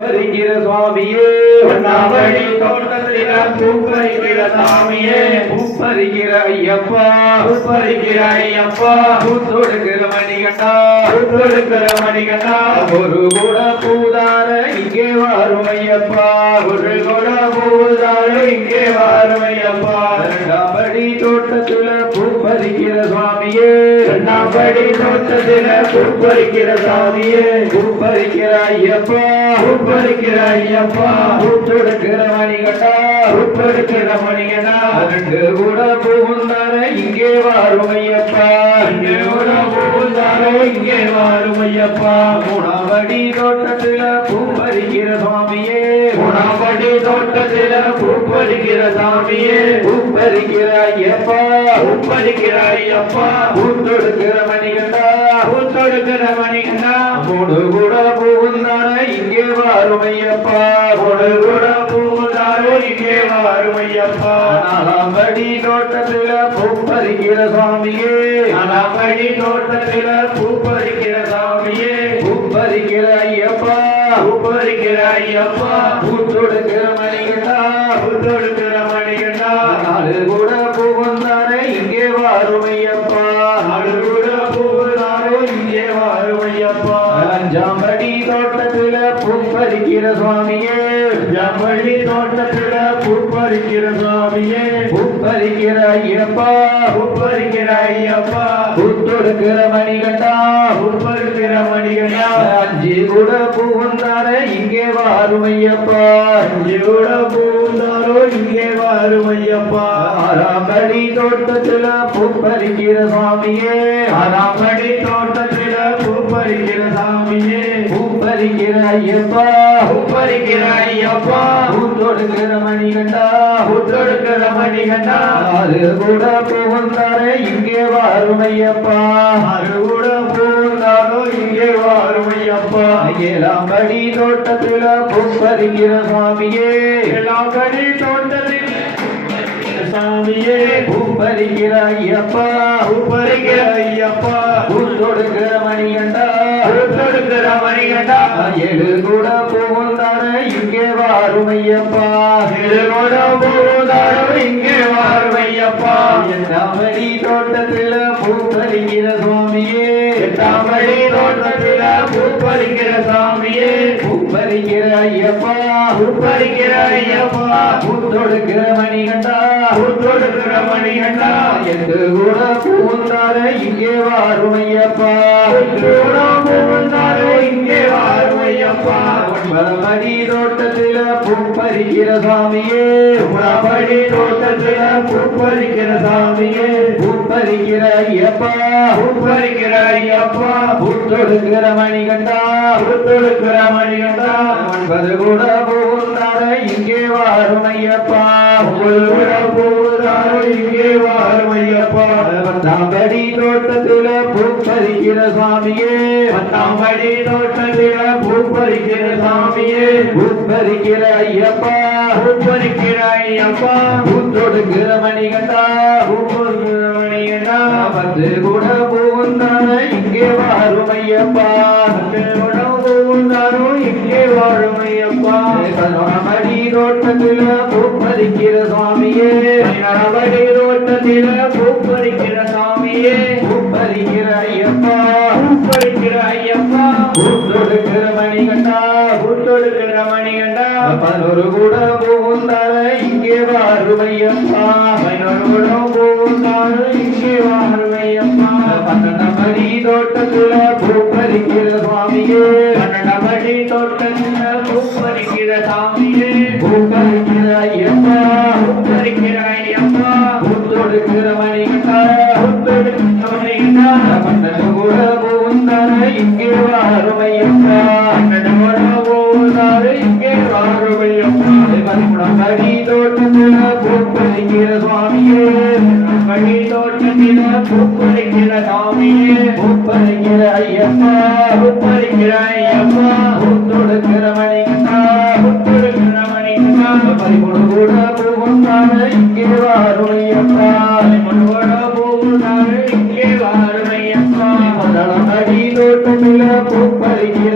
பறிக்கிற சுவாமியே பொன்னாவடி தோட்டத்தில பூப்பறிக்கிற சாமியே பூப்பறிக்கிற ஐயப்பா பூப்பறிக்கிற ஐயப்பா பூத்தொடுக்கிற மணிகண்டா பூத்தொடுக்கிற மணிகண்டா ஒரு கூட பூதார இங்கே வாரும் ஐயப்பா ஒரு கூட பூதார இங்கே வாரும் ஐயப்பா இரண்டாம்படி தோட்டத்தில பூப்பறிக்கிற சுவாமியே இரண்டாம்படி தோட்டத்தில பூப்பறிக்கிற சாமியே பூப்பறிக்கிற ஐயப்பா பூப்பறிக்கிற ஐயப்பா பூத்தொடுக்கிற மணிகண்டா பூத்தொடுக்கிற மணிகண்டா ரெண்டு கூட பூந்தார இங்கே வாரும் ஐயப்பா ரெண்டு கூட பூந்தார இங்கே வாரும் ஐயப்பா மூணாவடி தோட்டத்தில பூப்பறிக்கிற சுவாமியே மூணாவடி தோட்டத்தில பூப்பறிக்கிற சாமியே பூப்பறிக்கிற ஐயப்பா பூப்பறிக்கிற ஐயப்பா பூத்தொடுக்கிற மணிகண்டா பூத்தொடுக்கிற மணிகண்டா மூணு கூட பூந்தார இங்கே வாரும் ஐயப்பா மூணு கூட பூந்தார இங்கே வாரும் ஐயப்பா நாலாம்படி தோட்டத்தில பூப்பறிக்கிற சாமியே நாலாம்படி தோட்டத்தில பூப்பறிக்கிற சாமியே பூப்பறிக்கிற ஐயப்பா பூப்பறிக்கிற ஐயப்பா பூத்தொடுக்கிற மணிகண்டா பூத்தொடுக்கிற மணிகண்டா நாலு கூட பூந்தார இங்கே வாரும் ஐயப்பா நாலு கூட பூந்தார இங்கே வாரும் ஐயப்பா அஞ்சாம்படி தோட்டத்தில பூப்பறிக்கிற சுவாமியே அஞ்சாம்படி தோட்டத்தில பூப்பறிக்கிற சுவாமியே பூப்பறிக்கிற ஐயப்பா பூப்பறிக்கிற ஐயப்பா பூத்தொடுக்கிற மணிகண்டா பூப்பறிக்கிற மணிகண்டா அஞ்சு கூட பூந்தார இங்கே வாரும் ஐயப்பா அஞ்சு கூட பூந்தாரோ இங்கே வாரும் ஐயப்பா ஆறாம்படி தோட்டத்தில பூப்பறிக்கிற சுவாமியே ஆறாம்படி தோட்டத்தில பூப்பறிக்கிற சாமியே பூப்பறிக்கிற ஐயப்பா பூப்பறிக்கிற ஐயப்பா பூத்தொடுக்கிற மணிகண்டா பூத்தொடுக்கிற மணிகண்டா அது கூட பூந்தார இங்கே வாரும் ஐயப்பா அது கூட பூந்தாரோ இங்கே வாரும் ஐயப்பா ஏழாம்படி தோட்டத்தில பூப்பறிக்கிற சுவாமியே ஏழாம்படி தோட்டத்தில் சாமியே பூப்பறிக்கிற ஐயப்பா பூப்பறிக்கிற ஐயப்பா பூத்தொடுக்கிற மணிகண்டா பூத்தொடுக்கிற மணிகண்டா ஏழு கூட பூந்தார இங்கே வாரும் ஐயப்பா ஏழு கூட பூந்தார இங்கே வாரும் ஐயப்பா எட்டாம்படி தோட்டத்தில பூப்பறிக்கிற சுவாமியே எட்டாம்படி தோட்டத்தில பூப்பறிக்கிற சாமியே பூப்பறிக்கிற ஐயப்பா பூப்பறிக்கிற ஐயப்பா பூத்தொடுக்கிற மணிகண்டா பூத்தொடுக்கிற மணிகண்டா எட்டு கூட பூந்தார இங்கே வாரும் ஐயப்பா கூட பூந்தார இங்கே வாரும் ஐயப்பா ஒன்பதாம்படி தோட்டத்தில பூப்பறிக்கிற சாமியே ஒன்பதாம்படி தோட்டத்தில பூப்பறிக்கிற சாமியே பூப்பறிக்கிற ஐயப்பா பூப்பறிக்கிற ஐயப்பா பூத்தொடுக்கிற மணிகண்டா பூத்தொடுக்கிற மணிகண்டா ஒன்பது கூட பூந்தார இங்கே வாரும் ஐயப்பா கூட பூந்தார இங்கே வாரும் ஐயப்பா பத்தாம்படி தோட்டத்தில பூப்பறிக்கிற சாமியே பத்தாம்படி தோட்டத்தில பூப்பறிக்கிற சாமியே பூப்பறிக்கிற ஐயப்பா பூப்பறிக்கிற ஐயப்பா பூத்தொடுக்கிற மணிகண்டா பூத்தொடுக்கிற மணிகண்டா பத்து கூட பூந்தார இங்கே வாரும் ஐயப்பா பத்து கூட பூந்தாரோ இங்கே வாரும் ஐயப்பா பதினொன்றாம்படி தோட்டத்தில பூப்பறிக்கிற சாமியே பதினொன்றாம்படி தோட்டத்தில பூப்பறிக்கிற சாமியே பூப்பறிக்கிற ஐயப்பா பூப்பறிக்கிற ஐயப்பா பூத்தொடுக்கிற மணிகண்டா பூத்தொடுக்கிற மணிகண்டா பதினொரு கூட பூந்தார இங்கே வாரும் ஐயப்பா பதினொரு கூட பூந்தார இங்கே வாரும் ஐயப்பா பன்னெண்டாம்படி தோட்டத்தில பூப்பறிக்கிற சுவாமியே பன்னெண்டாம்படி தோட்டத்தில பூப்பறிக்கிற சாமியே பூப்பறிக்கிற ஐயப்பா பூப்பறிக்கிற ஐயப்பா பூத்தொடுக்கிற மணிகண்டா பூத்தொடுக்கிற மணிகண்டா பன்னெண்டு கூட பூந்தார இங்கே வாரும் ஐயப்பா பன்னெண்டு கூட பூந்தார இங்கே வாரும் ஐயப்பா பதிமூணாம்படி தோட்டத்தில பூப்பறிக்கிற சுவாமியே படி தோட்டத்தில பூப்பறிக்கிற சாமியே பூப்பறிக்கிற ஐயப்பா பூப்பறிக்கிற ஐயப்பா பூத்தொடுக்கிற மணிகண்டா பூத்தொடுக்கிற மணிகண்டா பதிமூணு கூட பூந்தார இங்கே வாரும் ஐயப்பா பதிமூணு கூட பூந்தார இங்கே வாரும் ஐயப்பா படி தோட்டத்தில பூப்பறிக்கிற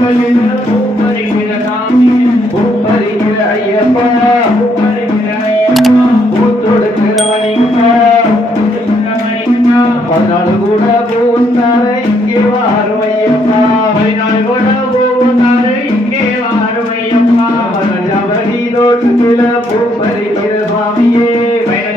தோட்டத்தில் பூப்பறிக்கிற சாமியே பூப்பறிக்கிற ஐயப்பா பூப்பறிக்கிற ஐயப்பா பூத்தொடுக்கிற மணிகண்டா 14 கூட பூத்தாரை இங்கே வாரும் ஐயப்பா 14 கூட பூத்தாரை இங்கே வாரும் ஐயப்பா ஜபடி தோட்டத்தில பூப்பறிக்கிற சுவாமியே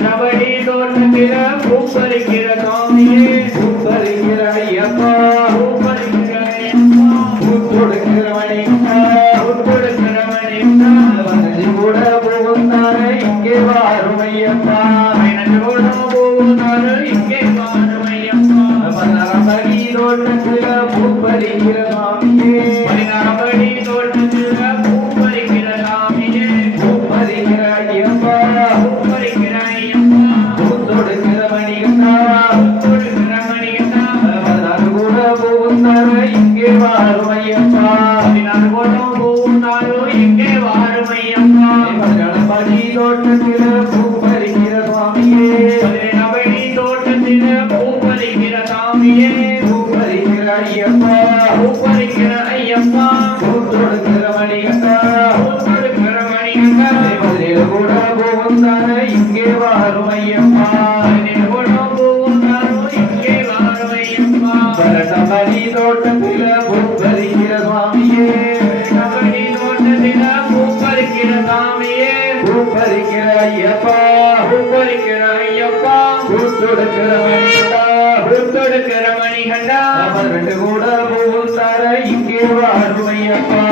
ஜபடி தோட்டத்தில பூப்பறிக்கிற சுவாமியே பூப்பறிக்கிற ஐயப்பா பூப்பறிக்கிற ஐயப்பா பூத்தொடுக்கிற மணிகண்டா பூத்தொடுக்கிற மணிகண்டா 15 கூட பூத்தாரை இங்கே வாரும் ஐயப்பா 15 கூட பூத்தாரை இங்கே வாரும் ஐயப்பா 16 படி தோட்டத்தில பூப்பறிக்கிற சுவாமியே 16 படி தோட்டத்தில பூப்பறிக்கிற சாமியே பூப்பறிக்கிற ஐயப்பா பூப்பறிக்கிற ஐயப்பா பூத்தொடுக்கிற மணிகண்டா பூத்தொடுக்கிற மணிகண்டா 16 கூட பூத்தாரை இங்கே வாரும் ஐயப்பா 16 கூட பூத்தாரை இங்கே வாரும் ஐயப்பா 17 படி தோட்டத்தில பூப்பறிக்கிற சுவாமியே 17 படி தோட்டத்தில பூப்பறிக்கிற சாமியே பூப்பறிக்கிற ஐயப்பா பூப்பறிக்கிற ஐயப்பா பூத்தொடுக்கிற மணிகண்டா பூத்தொடுக்கிற மணிகண்டா 17 கூட பூத்தாரை இங்கே வாரும் ஐயப்பா 17 கூட பூத்தாரை இங்கே வாரும் ஐயப்பா 18 படி தோட்டத்தில பூப்பறிக்கிற சுவாமியே 18 படி தோட்டத்தில பூப்பறிக்கிற சாமியே பூப்பறிக்கிற ஐயப்பா பூப்பறிக்கிற ஐயப்பா பூத்தொடுக்கிற மணிகண்டா பூத்தொடுக்கிற மணிகண்டா 12 கூட பூத்தாரை இங்கே வாரும் ஐயப்பா